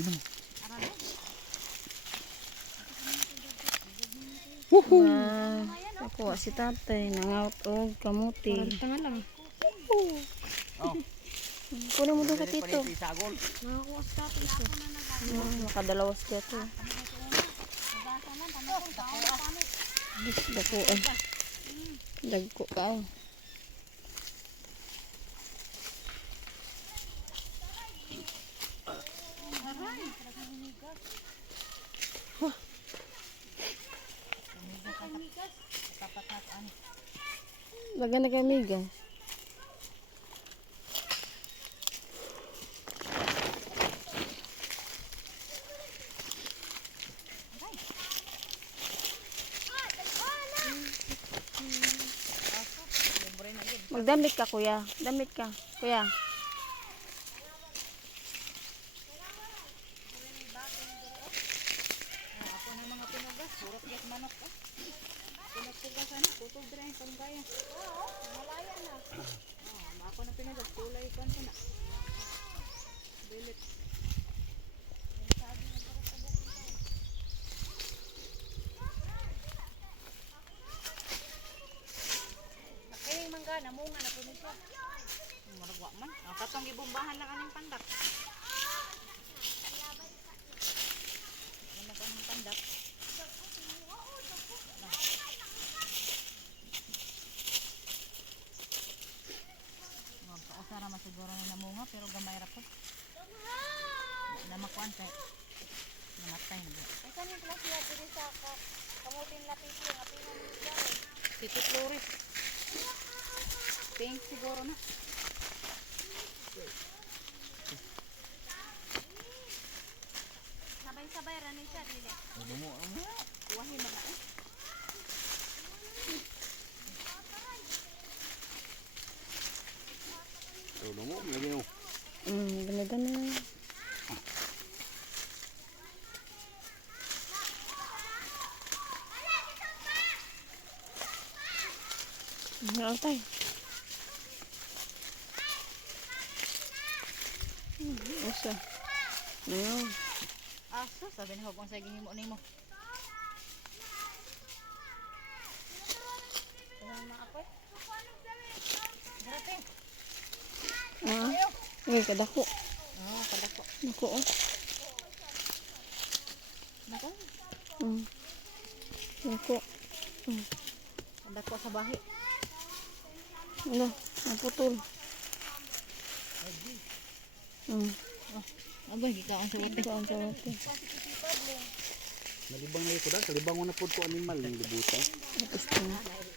Sino? Woohoo! Nakuha si tatay. Nangaut og kamuti. Tangan lang. Oh. Kunin mo doon ka tito. Sagol. Nakakuha si tatay isa. Makadalawas ka to. Dako eh. Dagko ka eh. Lagyan na kami migas. Magdamit ka kuya. Damit ka. Kuya. Ako na mga pinagas. Surot yak manok ka. Pinagpugasan. Tutog dira yung panggaya. Oo. Malaya na. Ako na pinagas. Tulay ko na. Bilit. Kaya yung mangga na munga na puno siya. Maragwa man. Katong gibumbahan lang anong pandak. Ano ang pandak? Pausara masiguro na namunga pero gamay ra po. Namakuan kay namatay na ba? Ay kanin klase ya diri sa kamutin lapis yung apingan ni Jaro. Tito Flores. Pink siguro na. Sabay-sabay ra ni siya dili. Ano mo? Wahi man na. Ano mo? Lagi mo. Dami-dami. Ano tay? Usa. Ayun. Aso, sabi na kung sa gihimo nimo. Ano na ako? Grabe. Ay, kadako. Oh, kadako. Dako oh. Nako. Dako. Kadako sa bahi. Ano? Naputol. Abay, gikaon sa wate. Ito ang sawate. Nalibang na yun ko dahil. Kalibang mo na po ko animal. Yung libutan. Tapos ito.